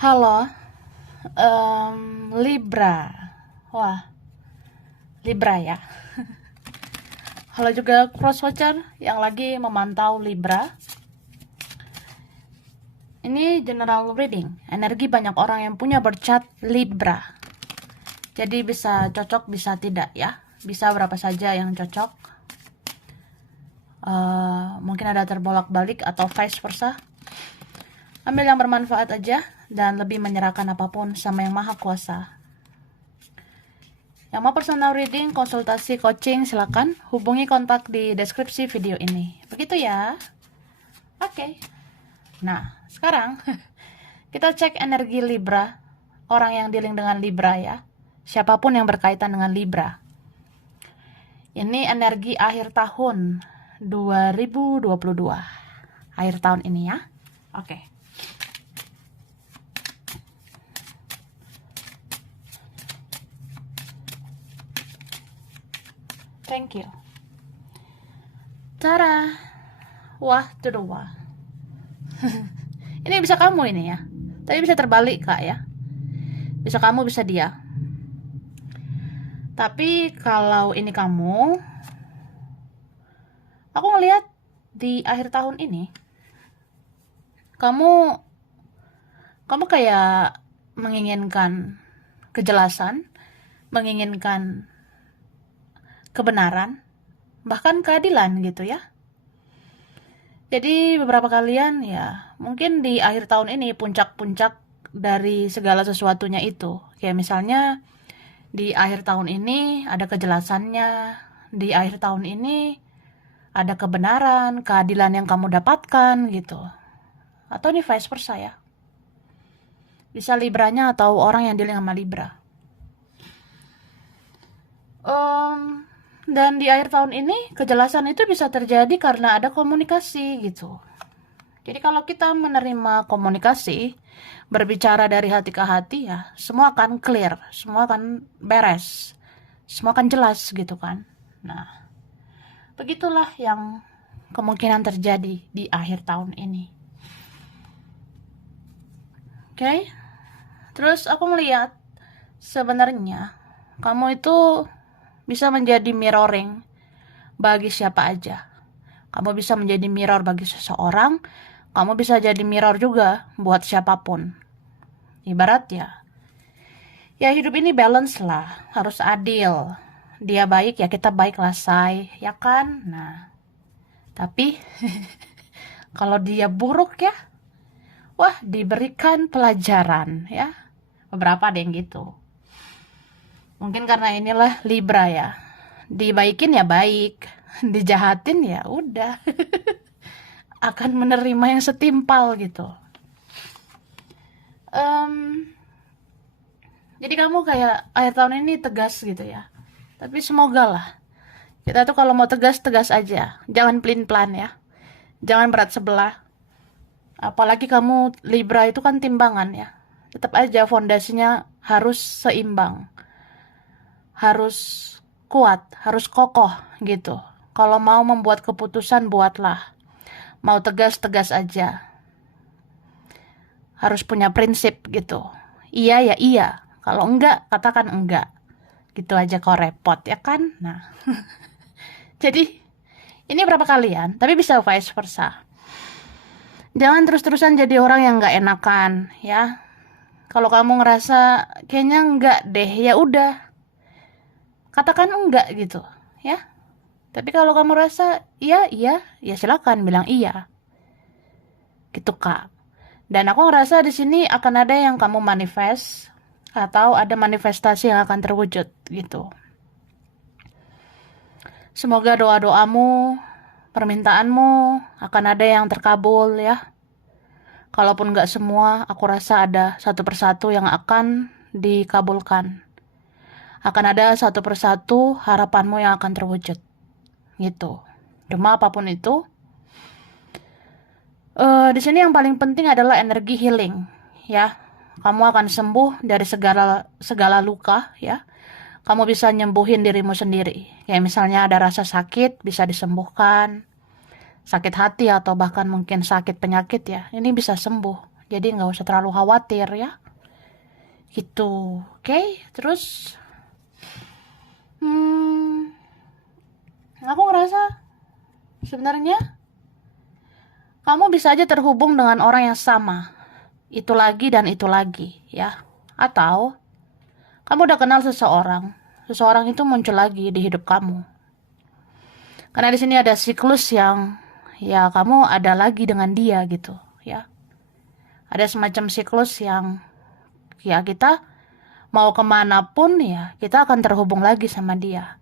Halo, Libra. Wah, Libra ya. Halo juga crosswatcher yang lagi memantau Libra. Ini general reading, energi banyak orang yang punya birth Libra. Jadi bisa cocok, bisa tidak ya. Bisa berapa saja yang cocok. Mungkin ada terbolak-balik atau vice versa. Ambil yang bermanfaat aja dan lebih menyerahkan apapun sama yang maha kuasa. Yang mau personal reading, konsultasi, coaching, silakan hubungi kontak di deskripsi video ini. Begitu ya. Oke. Nah, sekarang kita cek energi Libra, orang yang dealing dengan Libra ya. Siapapun yang berkaitan dengan Libra. Ini energi akhir tahun 2022. Akhir tahun ini ya. Oke. Thank you. Tara. Wah, wah. Ini bisa kamu ini ya. Tadi bisa terbalik kak ya. Bisa kamu, bisa dia. Tapi kalau ini kamu, aku ngelihat di akhir tahun ini, kamu kayak menginginkan kejelasan, menginginkan kebenaran, bahkan keadilan gitu ya. Jadi beberapa kalian ya, mungkin di akhir tahun ini puncak-puncak dari segala sesuatunya itu. Kayak misalnya di akhir tahun ini ada kejelasannya, di akhir tahun ini ada kebenaran, keadilan yang kamu dapatkan gitu. Atau ini vice versa ya. Bisa Libranya atau orang yang dealing sama Libra. Dan di akhir tahun ini kejelasan itu bisa terjadi karena ada komunikasi gitu. Jadi kalau kita menerima komunikasi, berbicara dari hati ke hati ya, semua akan clear, semua akan beres, semua akan jelas gitu kan. Nah, begitulah yang kemungkinan terjadi di akhir tahun ini. Oke. Terus aku melihat sebenarnya kamu itu bisa menjadi mirroring bagi siapa aja. Kamu bisa menjadi mirror bagi seseorang, kamu bisa jadi mirror juga buat siapapun. Ibarat ya hidup ini balance lah, harus adil. Dia baik ya kita baik lah say, ya kan? Nah, tapi kalau dia buruk ya, wah diberikan pelajaran ya. Beberapa ada yang gitu. Mungkin karena inilah Libra ya. Dibaikin ya baik, dijahatin ya udah. Akan menerima yang setimpal gitu. Jadi kamu kayak akhir tahun ini tegas gitu ya. Tapi semoga lah. Kita tuh kalau mau tegas, tegas aja. Jangan pelin-pelan ya. Jangan berat sebelah. Apalagi kamu Libra itu kan timbangan ya. Tetap aja fondasinya harus seimbang. Harus kuat, harus kokoh gitu. Kalau mau membuat keputusan, buatlah. Mau tegas, tegas aja. Harus punya prinsip gitu. Iya ya iya. Kalau enggak, katakan enggak. Gitu aja kok repot ya kan? Nah. Jadi, ini berapa kalian? Tapi bisa vice versa. Jangan terus-terusan jadi orang yang enggak enakan ya. Kalau kamu ngerasa kayaknya enggak deh, ya udah. Katakan enggak gitu, ya. Tapi kalau kamu rasa iya, ya silakan bilang iya. Gitu, Kak. Dan aku ngerasa di sini akan ada yang kamu manifest atau ada manifestasi yang akan terwujud gitu. Semoga doa-doamu, permintaanmu akan ada yang terkabul ya. Kalaupun nggak semua, aku rasa ada satu persatu yang akan dikabulkan. Akan ada satu persatu harapanmu yang akan terwujud. Gitu. Cuma apapun itu, di sini yang paling penting adalah energi healing, ya. Kamu akan sembuh dari segala luka, ya. Kamu bisa nyembuhin dirimu sendiri. Kayak misalnya ada rasa sakit, bisa disembuhkan. Sakit hati atau bahkan mungkin sakit penyakit ya. Ini bisa sembuh. Jadi nggak usah terlalu khawatir ya. Gitu. Oke, terus aku ngerasa sebenarnya kamu bisa aja terhubung dengan orang yang sama. Itu lagi dan itu lagi ya. Atau kamu udah kenal seseorang. Seseorang itu muncul lagi di hidup kamu. Karena di sini ada siklus yang ya kamu ada lagi dengan dia gitu ya. Ada semacam siklus yang ya kita mau kemana pun ya kita akan terhubung lagi sama dia.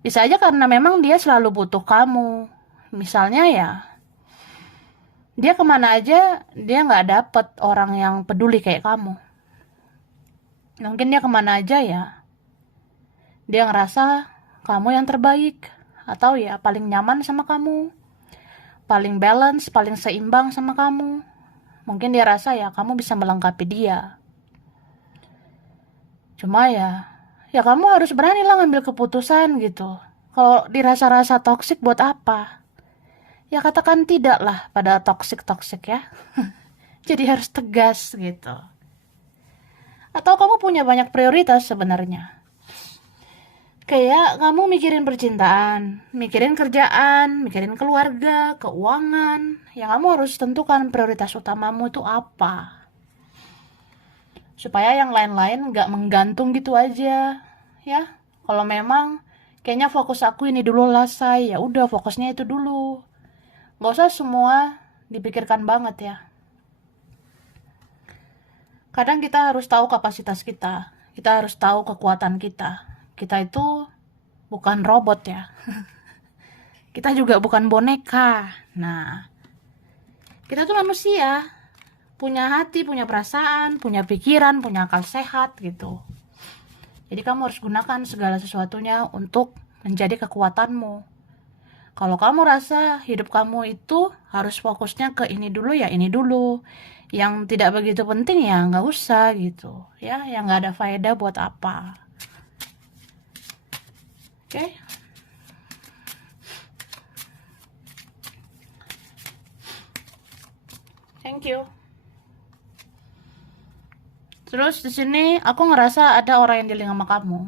Bisa aja karena memang dia selalu butuh kamu. Misalnya ya dia kemana aja dia nggak dapet orang yang peduli kayak kamu. Mungkin dia kemana aja ya dia ngerasa kamu yang terbaik atau ya paling nyaman sama kamu, paling balance, paling seimbang sama kamu. Mungkin dia rasa ya kamu bisa melengkapi dia. Cuma ya kamu harus berani lah ngambil keputusan gitu. Kalau dirasa-rasa toksik buat apa? Ya katakan tidak lah pada toksik-toksik ya. Jadi harus tegas gitu. Atau kamu punya banyak prioritas sebenarnya. Kayak kamu mikirin percintaan, mikirin kerjaan, mikirin keluarga, keuangan. Ya kamu harus tentukan prioritas utamamu itu apa. Supaya yang lain-lain gak menggantung gitu aja. Ya, kalau memang kayaknya fokus aku ini dulu lah say, ya udah fokusnya itu dulu. Gak usah semua dipikirkan banget ya. Kadang kita harus tahu kapasitas kita. Kita harus tahu kekuatan kita. Kita itu bukan robot ya. Kita juga bukan boneka. Nah, kita tuh manusia. Punya hati, punya perasaan, punya pikiran, punya akal sehat gitu. Jadi kamu harus gunakan segala sesuatunya untuk menjadi kekuatanmu. Kalau kamu rasa hidup kamu itu harus fokusnya ke ini dulu ya ini dulu. Yang tidak begitu penting ya nggak usah gitu. Ya, yang nggak ada faedah buat apa. Oke. Thank you. Terus di sini aku ngerasa ada orang yang dealing sama kamu.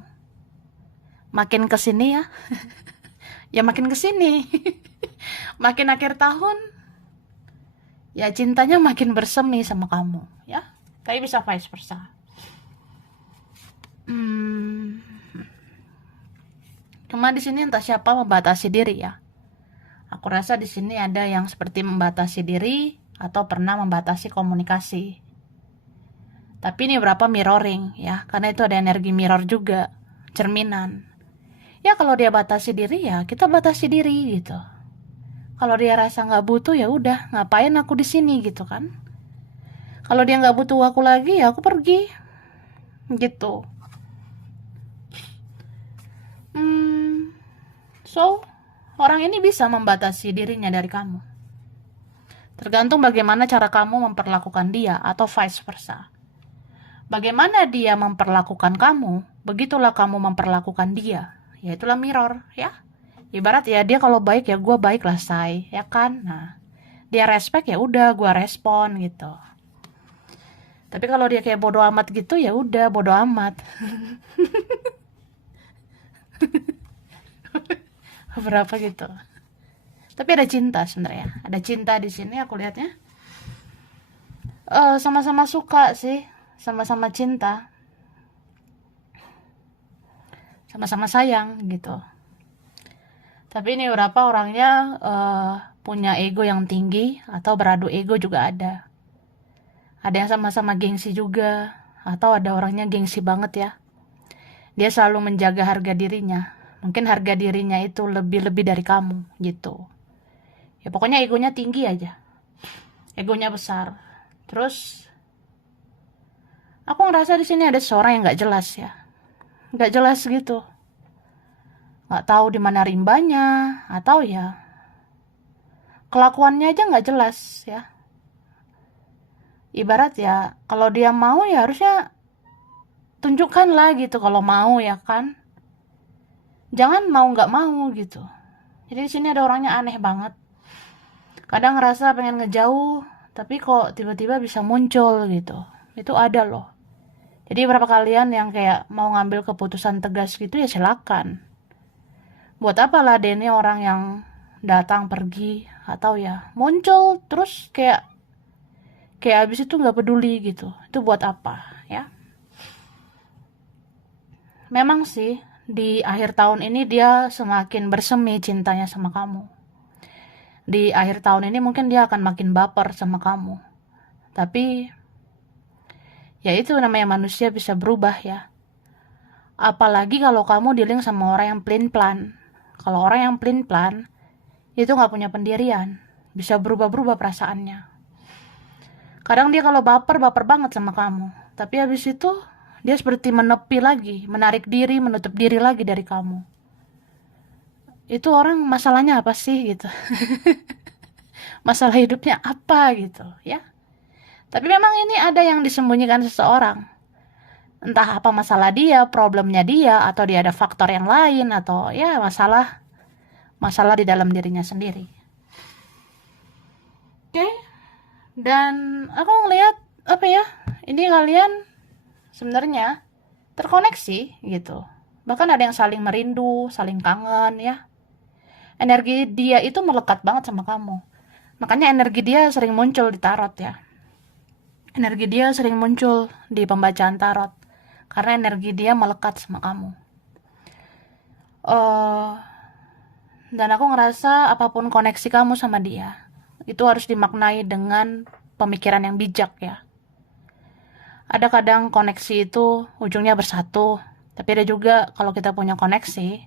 Makin kesini ya, ya makin kesini. Makin akhir tahun, ya cintanya makin bersemi sama kamu, ya. Kayak bisa vice versa. Cuma di sini entah siapa membatasi diri ya. Aku rasa di sini ada yang seperti membatasi diri atau pernah membatasi komunikasi. Tapi ini berapa mirroring ya, karena itu ada energi mirror juga, cerminan. Ya kalau dia batasi diri ya kita batasi diri gitu. Kalau dia rasa nggak butuh ya udah, ngapain aku di sini gitu kan. Kalau dia nggak butuh aku lagi ya aku pergi gitu. So orang ini bisa membatasi dirinya dari kamu. Tergantung bagaimana cara kamu memperlakukan dia atau vice versa. Bagaimana dia memperlakukan kamu, begitulah kamu memperlakukan dia. Ya itulah mirror ya. Ibarat ya dia kalau baik ya gue baik lah say, ya kan. Nah dia respect ya udah gue respon gitu. Tapi kalau dia kayak bodo amat gitu ya udah bodo amat. Berapa gitu. Tapi ada cinta sebenarnya. Ada cinta di sini aku lihatnya. Sama-sama suka sih, sama-sama cinta, sama-sama sayang gitu. Tapi ini berapa orangnya punya ego yang tinggi atau beradu ego juga ada. Ada yang sama-sama gengsi juga atau ada orangnya gengsi banget ya. Dia selalu menjaga harga dirinya. Mungkin harga dirinya itu lebih-lebih dari kamu gitu. Ya pokoknya egonya tinggi aja. Egonya besar. Terus aku ngerasa di sini ada seorang yang nggak jelas ya. Nggak jelas gitu. Nggak tahu di mana rimbanya atau ya kelakuannya aja nggak jelas ya. Ibarat ya kalau dia mau ya harusnya tunjukkan lah gitu kalau mau ya kan. Jangan mau nggak mau gitu. Jadi di sini ada orangnya aneh banget. Kadang ngerasa pengen ngejauh, tapi kok tiba-tiba bisa muncul gitu. Itu ada loh. Jadi beberapa kalian yang kayak mau ngambil keputusan tegas gitu ya silakan. Buat apa lah Denny orang yang datang pergi atau ya muncul terus kayak abis itu nggak peduli gitu. Itu buat apa ya? Memang sih di akhir tahun ini dia semakin bersemi cintanya sama kamu. Di akhir tahun ini mungkin dia akan makin baper sama kamu. Tapi ya itu namanya manusia bisa berubah ya. Apalagi kalau kamu dealing sama orang yang pelin-pelan. Kalau orang yang pelin-pelan itu nggak punya pendirian, bisa berubah-berubah perasaannya. Kadang dia kalau baper banget sama kamu. Tapi habis itu dia seperti menepi lagi, menarik diri, menutup diri lagi dari kamu. Itu orang masalahnya apa sih gitu? Masalah hidupnya apa gitu ya? Tapi memang ini ada yang disembunyikan seseorang. Entah apa masalah dia, problemnya dia, atau dia ada faktor yang lain, atau ya masalah di dalam dirinya sendiri. Oke, dan aku ngelihat apa ya? Ini kalian sebenarnya terkoneksi gitu. Bahkan ada yang saling merindu, saling kangen ya. Energi dia itu melekat banget sama kamu. Makanya energi dia sering muncul di tarot ya. Energi dia sering muncul di pembacaan tarot. Karena energi dia melekat sama kamu. Dan aku ngerasa apapun koneksi kamu sama dia, itu harus dimaknai dengan pemikiran yang bijak ya. Ada kadang koneksi itu ujungnya bersatu, tapi ada juga kalau kita punya koneksi,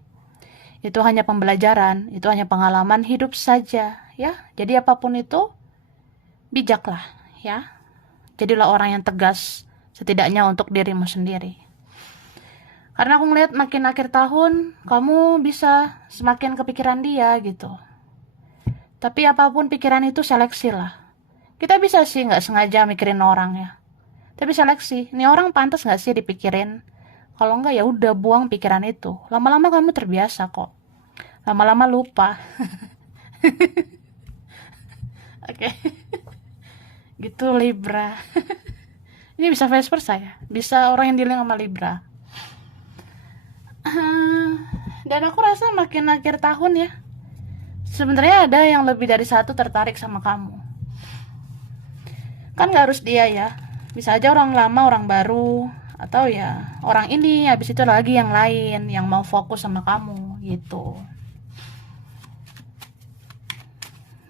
itu hanya pembelajaran, itu hanya pengalaman hidup saja ya. Jadi apapun itu, bijaklah ya. Jadilah orang yang tegas, setidaknya untuk dirimu sendiri. Karena aku ngeliat makin akhir tahun, kamu bisa semakin kepikiran dia gitu. Tapi apapun pikiran itu seleksi lah. Kita bisa sih nggak sengaja mikirin orang ya. Tapi seleksi, ini orang pantas nggak sih dipikirin? Kalau nggak ya udah buang pikiran itu. Lama-lama kamu terbiasa kok. Lama-lama lupa. Oke. Gitu Libra. Ini bisa vice versa ya. Bisa orang yang dealing sama Libra. Dan aku rasa makin akhir tahun ya, sebenarnya ada yang lebih dari satu tertarik sama kamu. Kan gak harus dia ya, bisa aja orang lama, orang baru, atau ya orang ini, habis itu lagi yang lain yang mau fokus sama kamu gitu.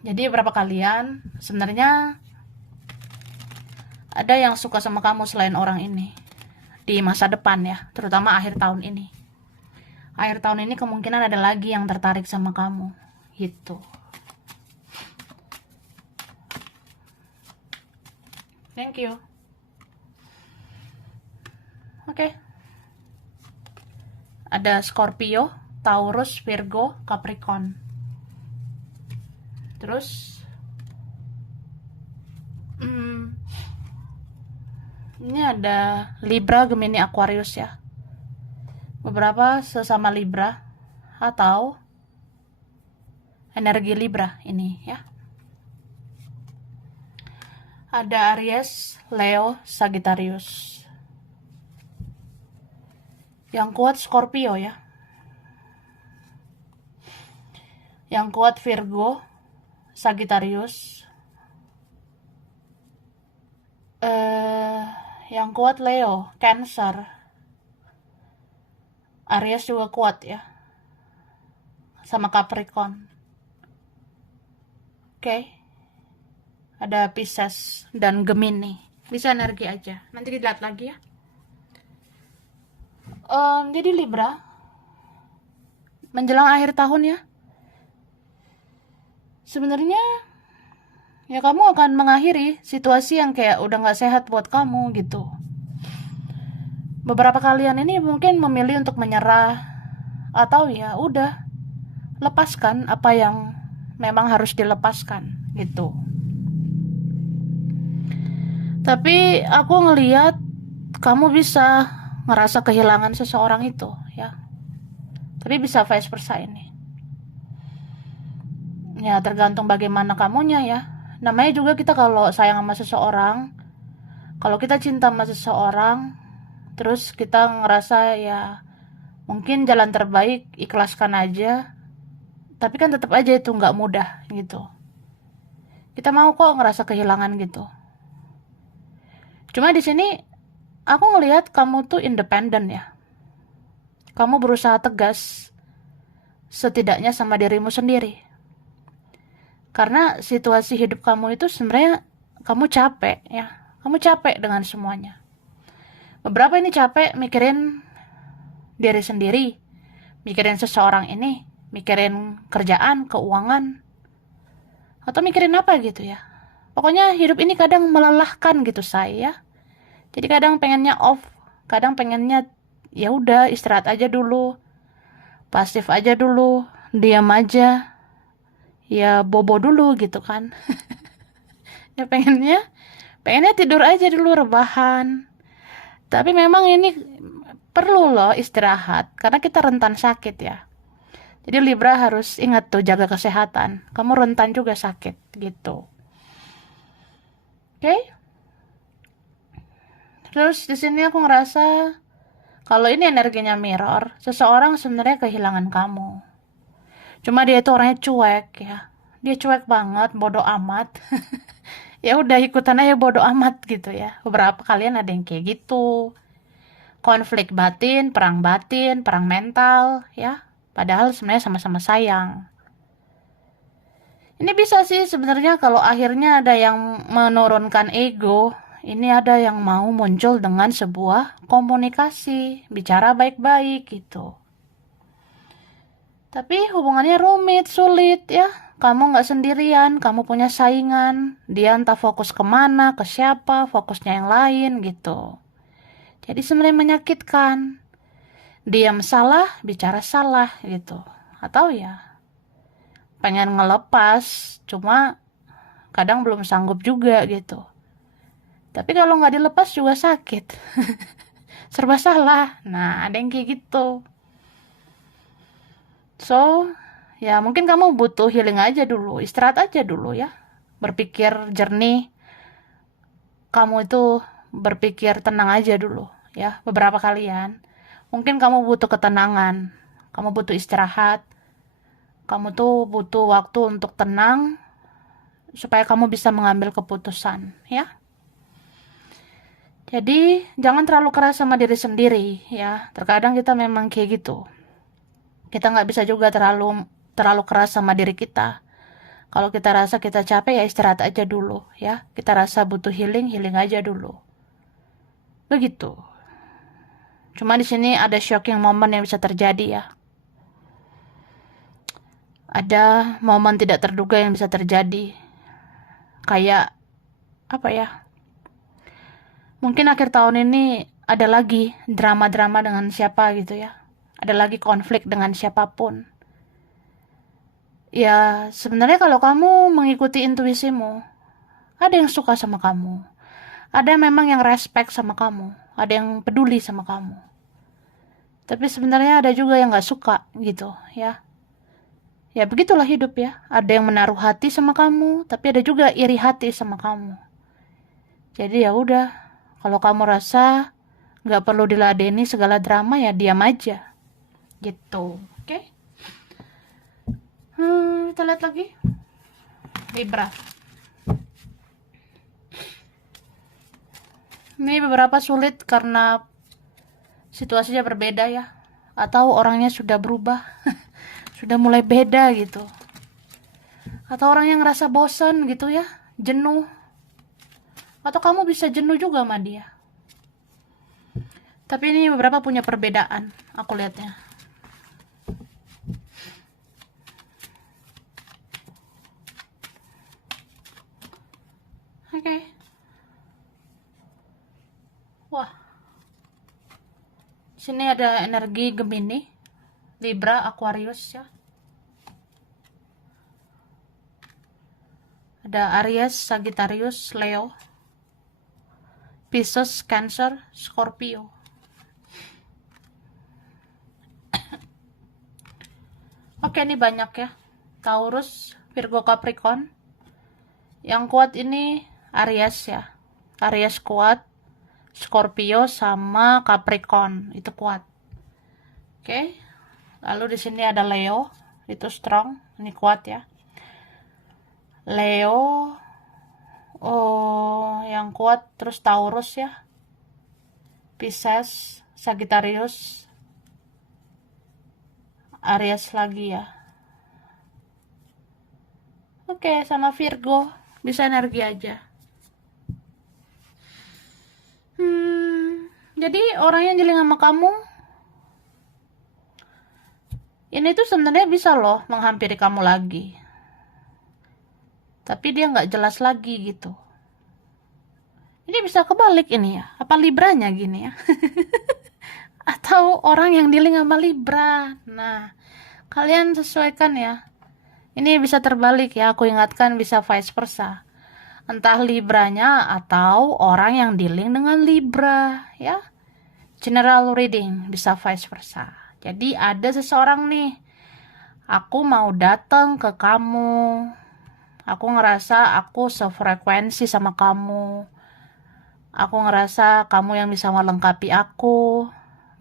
Jadi beberapa kalian sebenarnya ada yang suka sama kamu selain orang ini di masa depan ya, terutama akhir tahun ini. Akhir tahun ini kemungkinan ada lagi yang tertarik sama kamu gitu. Thank you. Oke. Ada Scorpio, Taurus, Virgo, Capricorn. Terus ini ada Libra, Gemini, Aquarius ya. Beberapa sesama Libra atau energi Libra ini ya. Ada Aries, Leo, Sagittarius. Yang kuat Scorpio ya. Yang kuat Virgo, Sagittarius. Yang kuat Leo, Cancer. Aries juga kuat ya. Sama Capricorn. Oke. Ada Pisces dan Gemini. Bisa energi aja. Nanti dilihat lagi ya. Jadi Libra, menjelang akhir tahun ya, sebenarnya ya kamu akan mengakhiri situasi yang kayak udah gak sehat buat kamu gitu. Beberapa kalian ini mungkin memilih untuk menyerah, atau ya udah lepaskan apa yang memang harus dilepaskan gitu. Tapi aku ngelihat kamu bisa ngerasa kehilangan seseorang itu ya. Tapi bisa vice versa ini. Ya tergantung bagaimana kamunya ya. namanya juga kita kalau sayang sama seseorang, kalau kita cinta sama seseorang, terus kita ngerasa ya mungkin jalan terbaik ikhlaskan aja, tapi kan tetap aja itu nggak mudah gitu. Kita mau kok ngerasa kehilangan gitu. Cuma di sini aku ngelihat kamu tuh independen ya. Kamu berusaha tegas setidaknya sama dirimu sendiri. Karena situasi hidup kamu itu sebenarnya kamu capek ya. Kamu capek dengan semuanya. Beberapa ini capek mikirin diri sendiri, mikirin seseorang ini, mikirin kerjaan, keuangan, atau mikirin apa gitu ya. Pokoknya hidup ini kadang melelahkan gitu saya. Jadi kadang pengennya off, kadang pengennya ya udah istirahat aja dulu, pasif aja dulu, diam aja, ya bobo dulu gitu kan. Ya pengennya tidur aja dulu rebahan. Tapi memang ini perlu loh istirahat karena kita rentan sakit ya. Jadi Libra harus ingat tuh jaga kesehatan. Kamu rentan juga sakit gitu. Oke? Terus di sini aku ngerasa kalau ini energinya mirror, seseorang sebenarnya kehilangan kamu. Cuma dia itu orangnya cuek ya. Dia cuek banget, bodoh amat. Ya udah ikutan aja bodoh amat gitu ya. Beberapa kalian ada yang kayak gitu. Konflik batin, perang mental ya. Padahal sebenarnya sama-sama sayang. Ini bisa sih sebenarnya kalau akhirnya ada yang menurunkan ego, ini ada yang mau muncul dengan sebuah komunikasi, bicara baik-baik gitu. Tapi hubungannya rumit, sulit ya. Kamu nggak sendirian, kamu punya saingan. Dia entah fokus kemana, ke siapa, fokusnya yang lain gitu. Jadi sebenarnya menyakitkan. Diam salah, bicara salah gitu. Atau ya pengen ngelepas, cuma kadang belum sanggup juga gitu. Tapi kalau nggak dilepas juga sakit. Serba salah. Nah, ada yang kayak gitu. So, ya mungkin kamu butuh healing aja dulu, istirahat aja dulu ya. Berpikir jernih, kamu itu berpikir tenang aja dulu ya. Beberapa kalian, mungkin kamu butuh ketenangan, kamu butuh istirahat, kamu tuh butuh waktu untuk tenang supaya kamu bisa mengambil keputusan ya. Jadi jangan terlalu keras sama diri sendiri ya. Terkadang kita memang kayak gitu. Kita nggak bisa juga terlalu keras sama diri kita. Kalau kita rasa kita capek ya istirahat aja dulu ya. Kita rasa butuh healing, healing aja dulu. Begitu. Cuma di sini ada shocking moment yang bisa terjadi ya. Ada momen tidak terduga yang bisa terjadi. Kayak apa ya? Mungkin akhir tahun ini ada lagi drama-drama dengan siapa gitu ya. Ada lagi konflik dengan siapapun. Ya, sebenarnya kalau kamu mengikuti intuisimu, ada yang suka sama kamu. Ada memang yang respect sama kamu. Ada yang peduli sama kamu. Tapi sebenarnya ada juga yang gak suka gitu ya. Ya begitulah hidup ya. Ada yang menaruh hati sama kamu, tapi ada juga iri hati sama kamu. Jadi ya udah, kalau kamu rasa gak perlu diladeni segala drama ya diam aja. Gitu. Oke? Kita lihat lagi. Libra. Ini beberapa sulit karena situasinya berbeda ya. Atau orangnya sudah berubah. Sudah mulai beda gitu. Atau orang yang ngerasa bosan gitu ya. Jenuh. Atau kamu bisa jenuh juga sama dia. Tapi ini beberapa punya perbedaan. Aku lihatnya. Oke. Wah. Sini ada energi Gemini, Libra, Aquarius ya. Ada Aries, Sagittarius, Leo, Pisces, Cancer, Scorpio. Oke, ini banyak ya. Taurus, Virgo, Capricorn. Yang kuat ini Aries ya. Aries kuat, Scorpio sama Capricorn itu kuat. Oke. Lalu di sini ada Leo, itu strong, ini kuat ya. Leo, oh yang kuat, terus Taurus ya, Pisces, Sagittarius, Aries lagi ya. Oke, sama Virgo, bisa energi aja. Jadi orang yang dealing sama kamu ini tuh sebenarnya bisa loh menghampiri kamu lagi, tapi dia nggak jelas lagi gitu. Ini bisa kebalik ini ya, apa Libranya gini ya? Atau orang yang dealing sama Libra. Nah, kalian sesuaikan ya. Ini bisa terbalik ya, aku ingatkan bisa vice versa. Entah Libranya atau orang yang dealing dengan Libra ya. General reading bisa vice versa. Jadi ada seseorang nih, aku mau datang ke kamu. Aku ngerasa aku sefrekuensi sama kamu. Aku ngerasa kamu yang bisa melengkapi aku.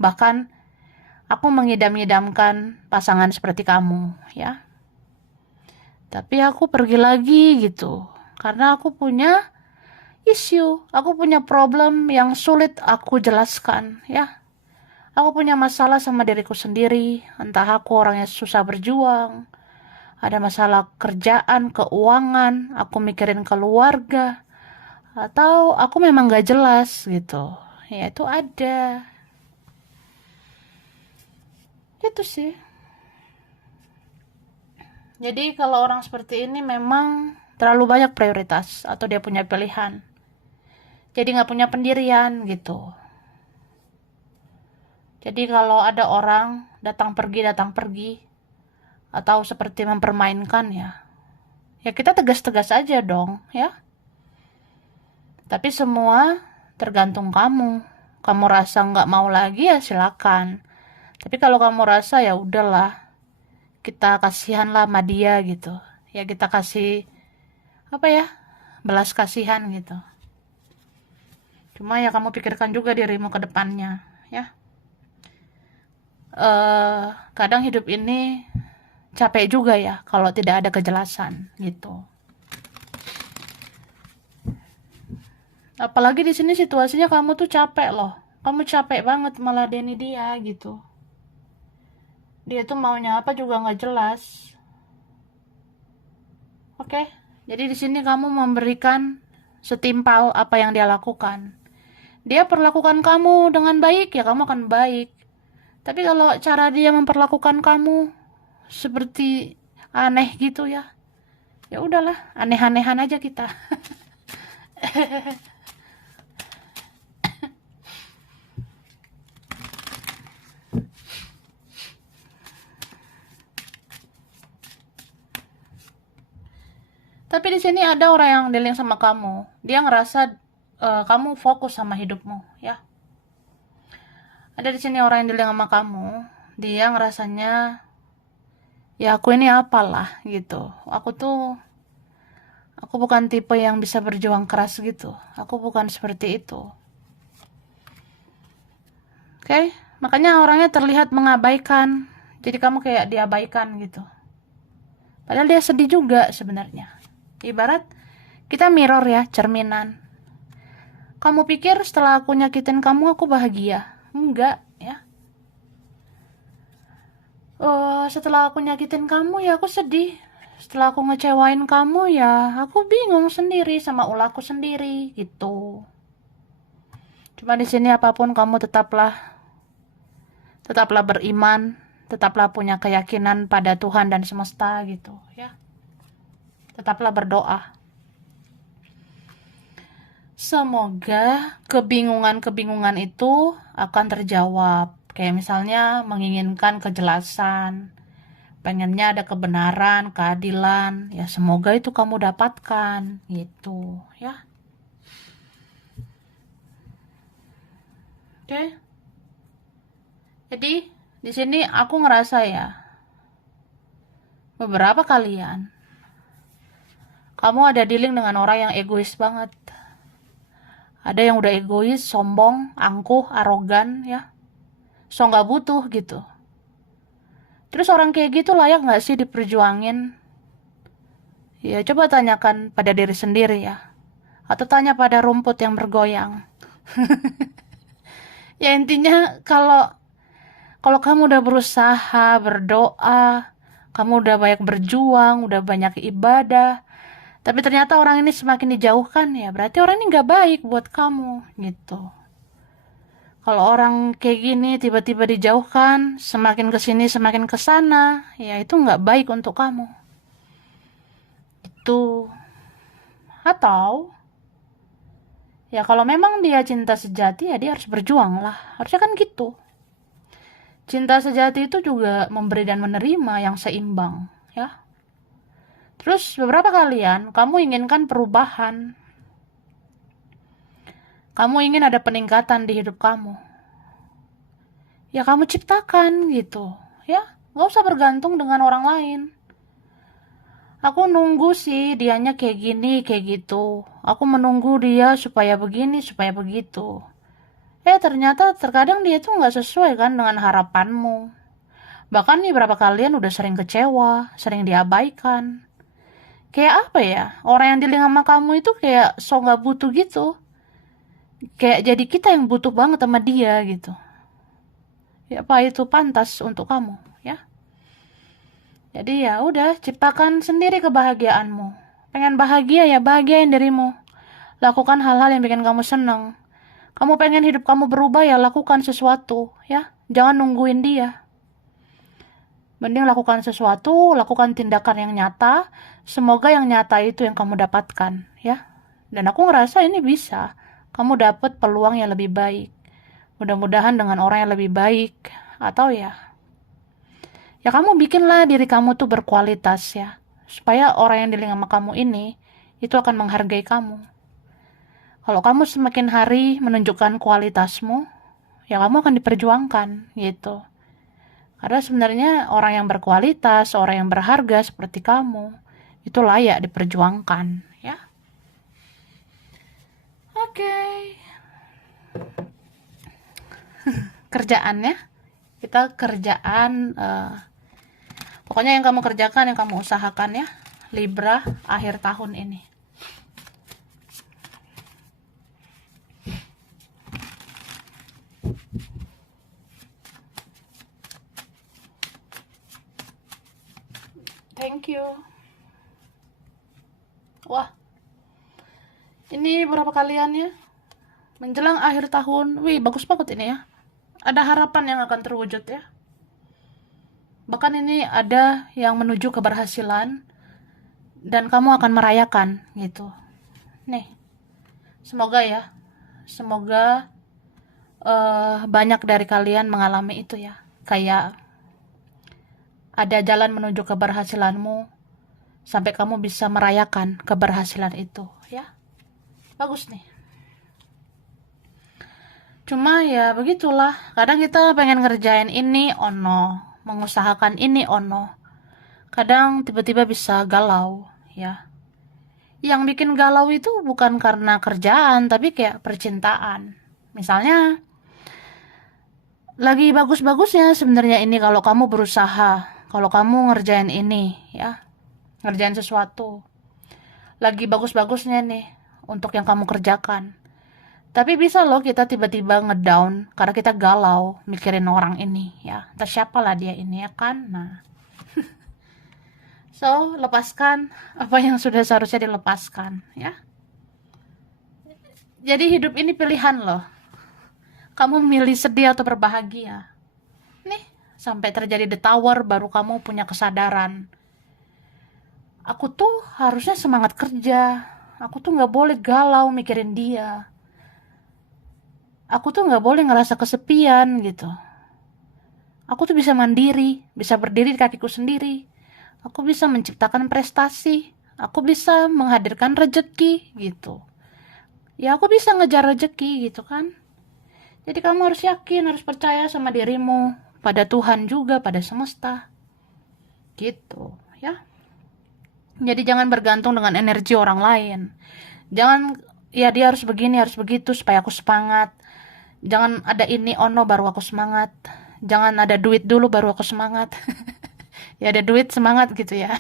Bahkan aku mengidam-idamkan pasangan seperti kamu, ya. Tapi aku pergi lagi gitu. Karena aku punya aku punya problem yang sulit aku jelaskan, ya. Aku punya masalah sama diriku sendiri, entah aku orangnya susah berjuang, ada masalah kerjaan, keuangan, aku mikirin keluarga, atau aku memang gak jelas gitu. Ya itu ada. Itu sih. Jadi kalau orang seperti ini memang terlalu banyak prioritas atau dia punya pilihan. Jadi gak punya pendirian gitu. Jadi kalau ada orang datang pergi, atau seperti mempermainkan ya kita tegas-tegas aja dong ya. Tapi semua tergantung kamu. Kamu rasa nggak mau lagi ya silakan. Tapi kalau kamu rasa ya udahlah, kita kasihan lah sama dia gitu. Ya kita kasih apa ya, belas kasihan gitu. Cuma ya kamu pikirkan juga dirimu ke depannya ya. Kadang hidup ini capek juga ya kalau tidak ada kejelasan gitu. Apalagi di sini situasinya kamu tuh capek loh. Kamu capek banget meladeni dia gitu. Dia tuh maunya apa juga nggak jelas. Oke, jadi di sini kamu memberikan setimpal apa yang dia lakukan. Dia perlakukan kamu dengan baik ya kamu akan baik. Tapi kalau cara dia memperlakukan kamu seperti aneh gitu ya, ya udahlah, aneh-anehan aja kita. Tapi di sini ada orang yang dealing sama kamu. Dia ngerasa kamu fokus sama hidupmu, ya. Ada di sini orang yang dealing sama kamu. Dia ngerasanya, ya aku ini apalah gitu. Aku bukan tipe yang bisa berjuang keras gitu. Aku bukan seperti itu. Oke, makanya orangnya terlihat mengabaikan. Jadi kamu kayak diabaikan gitu. Padahal dia sedih juga sebenarnya. Ibarat kita mirror ya, cerminan. Kamu pikir setelah aku nyakitin kamu aku bahagia? Enggak ya. Setelah aku nyakitin kamu ya aku sedih. Setelah aku ngecewain kamu ya aku bingung sendiri sama ulahku sendiri gitu. Cuma di sini apapun kamu tetaplah beriman, tetaplah punya keyakinan pada Tuhan dan semesta gitu ya. Tetaplah berdoa. Semoga kebingungan-kebingungan itu akan terjawab. Kayak misalnya menginginkan kejelasan, pengennya ada kebenaran, keadilan. Ya semoga itu kamu dapatkan gitu ya. Oke. Jadi di sini aku ngerasa ya beberapa kalian Kamu ada dealing dengan orang yang egois banget. Ada yang udah egois, sombong, angkuh, arogan, ya. So nggak butuh gitu. Terus orang kayak gitu layak nggak sih diperjuangin? Ya coba tanyakan pada diri sendiri ya. Atau tanya pada rumput yang bergoyang. Ya intinya kalau kalau kamu udah berusaha, berdoa, kamu udah banyak berjuang, udah banyak ibadah, tapi ternyata orang ini semakin dijauhkan, ya berarti orang ini nggak baik buat kamu gitu. Kalau orang kayak gini tiba-tiba dijauhkan, semakin kesini semakin kesana, ya itu nggak baik untuk kamu. Itu. Atau ya kalau memang dia cinta sejati, ya dia harus berjuang lah. Harusnya kan gitu. Cinta sejati itu juga memberi dan menerima yang seimbang, ya. Terus beberapa kalian kamu inginkan perubahan. Kamu ingin ada peningkatan di hidup kamu. Ya kamu ciptakan gitu, ya. Gak usah bergantung dengan orang lain. Aku nunggu sih dianya kayak gini, kayak gitu. Aku menunggu dia supaya begini, supaya begitu. Ternyata terkadang dia tuh nggak sesuai kan dengan harapanmu. Bahkan nih berapa kalian udah sering kecewa, sering diabaikan. Kayak apa ya? Orang yang dealing sama kamu itu kayak so nggak butuh gitu. Kayak jadi kita yang butuh banget sama dia gitu. Ya apa itu pantas untuk kamu, ya? Jadi ya udah, ciptakan sendiri kebahagiaanmu. Pengen bahagia ya bahagiain dirimu. Lakukan hal-hal yang bikin kamu senang. Kamu pengen hidup kamu berubah ya lakukan sesuatu, ya. Jangan nungguin dia. Mending lakukan sesuatu, lakukan tindakan yang nyata. Semoga yang nyata itu yang kamu dapatkan, ya. Dan aku ngerasa ini bisa. Kamu dapat peluang yang lebih baik. Mudah-mudahan dengan orang yang lebih baik. Atau ya kamu bikinlah diri kamu tuh berkualitas ya. Supaya orang yang dealing sama kamu ini, itu akan menghargai kamu. Kalau kamu semakin hari menunjukkan kualitasmu, ya kamu akan diperjuangkan gitu. Karena sebenarnya orang yang berkualitas, orang yang berharga seperti kamu, itu layak diperjuangkan, ya. Oke. Kerjaan ya. Kita kerjaan, pokoknya yang kamu kerjakan, yang kamu usahakan ya. Libra akhir tahun ini. Thank you. Wah, ini berapa kalian ya? Menjelang akhir tahun. Wih, bagus banget ini ya. Ada harapan yang akan terwujud ya. Bahkan ini ada yang menuju keberhasilan dan kamu akan merayakan gitu. Nih, semoga ya. Semoga banyak dari kalian mengalami itu ya. Kayak ada jalan menuju keberhasilanmu sampai kamu bisa merayakan keberhasilan itu ya. Bagus nih. Cuma ya begitulah, kadang kita pengen ngerjain ini ono, mengusahakan ini ono. Kadang tiba-tiba bisa galau ya. Yang bikin galau itu bukan karena kerjaan, tapi kayak percintaan. Misalnya lagi bagus-bagusnya sebenarnya ini kalau kamu berusaha, kalau kamu ngerjain ini ya, ngerjain sesuatu. Lagi bagus-bagusnya nih untuk yang kamu kerjakan. Tapi bisa loh kita tiba-tiba ngedown karena kita galau mikirin orang ini ya. Entah siapalah dia ini ya kan. Nah. So, lepaskan apa yang sudah seharusnya dilepaskan ya. Jadi hidup ini pilihan loh. Kamu milih sedih atau berbahagia. Nih, sampai terjadi the tower baru kamu punya kesadaran. Aku tuh harusnya semangat kerja. Aku tuh gak boleh galau mikirin dia. Aku tuh gak boleh ngerasa kesepian gitu. Aku tuh bisa mandiri, bisa berdiri di kakiku sendiri. Aku bisa menciptakan prestasi. Aku bisa menghadirkan rezeki gitu. Ya aku bisa ngejar rezeki gitu kan. Jadi kamu harus yakin, harus percaya sama dirimu, pada Tuhan juga, pada semesta. Gitu ya. Jadi jangan bergantung dengan energi orang lain. Jangan, ya dia harus begini, harus begitu supaya aku semangat. Jangan ada ini ono baru aku semangat. Jangan ada duit dulu baru aku semangat. Ya ada duit semangat gitu ya.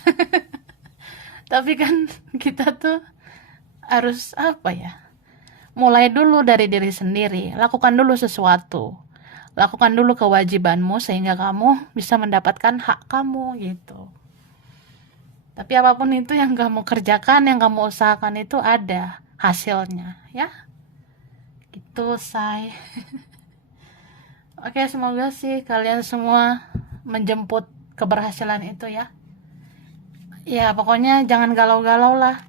Tapi kan kita tuh harus apa ya? Mulai dulu dari diri sendiri. Lakukan dulu sesuatu. Lakukan dulu kewajibanmu sehingga kamu bisa mendapatkan hak kamu gitu. Tapi apapun itu yang kamu kerjakan, yang kamu usahakan itu ada hasilnya, ya. Gitu, say. Oke, semoga sih kalian semua menjemput keberhasilan itu ya. Ya, pokoknya jangan galau-galau lah.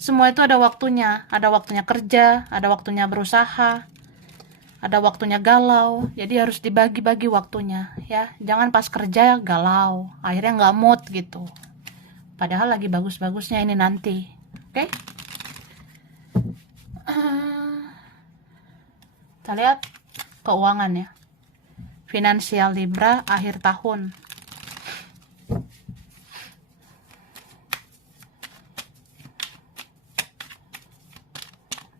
Semua itu ada waktunya. Ada waktunya kerja, ada waktunya berusaha, ada waktunya galau. Jadi harus dibagi-bagi waktunya, ya. Jangan pas kerja galau, akhirnya nggak mood gitu. Padahal lagi bagus-bagusnya ini nanti. Oke? Kita lihat keuangan ya. Finansial Libra akhir tahun.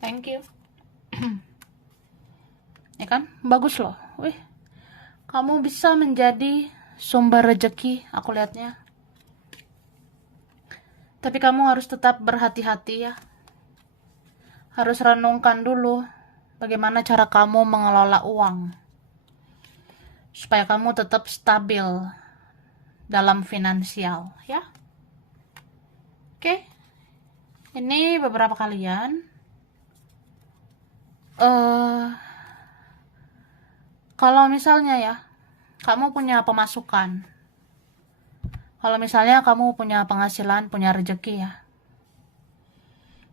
Thank you. Ya kan? Bagus loh. Wih, kamu bisa menjadi sumber rezeki, aku lihatnya. Tapi kamu harus tetap berhati-hati ya. Harus renungkan dulu bagaimana cara kamu mengelola uang. Supaya kamu tetap stabil dalam finansial ya. Oke. Ini beberapa kalian. Kalau misalnya ya, kamu punya pemasukan. Kalau misalnya kamu punya penghasilan, punya rezeki ya.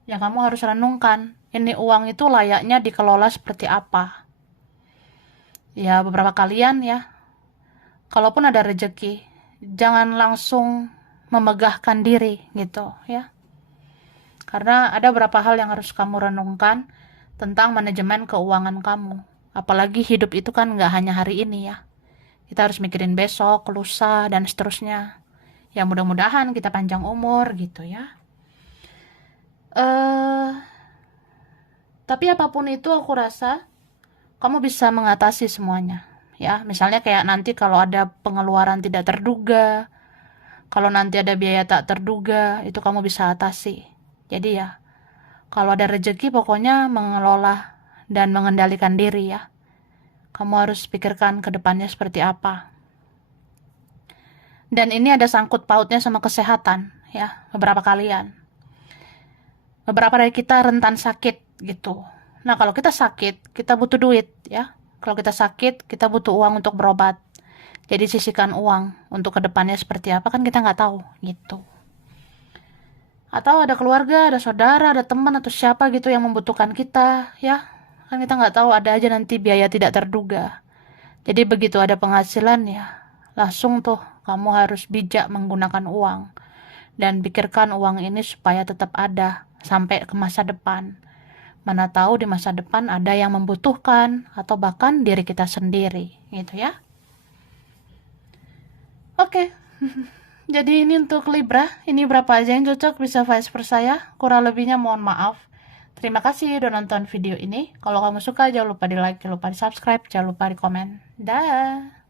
Ya kamu harus renungkan, ini uang itu layaknya dikelola seperti apa. Ya beberapa kalian ya, kalaupun ada rezeki, jangan langsung memegahkan diri gitu ya. Karena ada beberapa hal yang harus kamu renungkan tentang manajemen keuangan kamu. Apalagi hidup itu kan nggak hanya hari ini ya. Kita harus mikirin besok, lusa, dan seterusnya. Ya mudah-mudahan kita panjang umur gitu ya. Tapi apapun itu aku rasa kamu bisa mengatasi semuanya. Ya, misalnya kayak nanti kalau ada pengeluaran tidak terduga, kalau nanti ada biaya tak terduga, itu kamu bisa atasi. Jadi ya, kalau ada rezeki pokoknya mengelola dan mengendalikan diri ya. Kamu harus pikirkan ke depannya seperti apa. Dan ini ada sangkut pautnya sama kesehatan ya, beberapa kalian. Beberapa dari kita rentan sakit gitu. Nah, kalau kita sakit, kita butuh duit ya. Kalau kita sakit, kita butuh uang untuk berobat. Jadi sisihkan uang untuk kedepannya seperti apa kan kita nggak tahu gitu. Atau ada keluarga, ada saudara, ada teman atau siapa gitu yang membutuhkan kita ya. Kan kita nggak tahu, ada aja nanti biaya tidak terduga. Jadi begitu ada penghasilan ya, langsung tuh kamu harus bijak menggunakan uang. Dan pikirkan uang ini supaya tetap ada sampai ke masa depan. Mana tahu di masa depan ada yang membutuhkan atau bahkan diri kita sendiri gitu ya. Oke. Jadi ini untuk Libra, ini berapa aja yang cocok bisa vice versa ya. Kurang lebihnya mohon maaf. Terima kasih udah nonton video ini. Kalau kamu suka jangan lupa di like, jangan lupa di subscribe, jangan lupa di komen. Dah.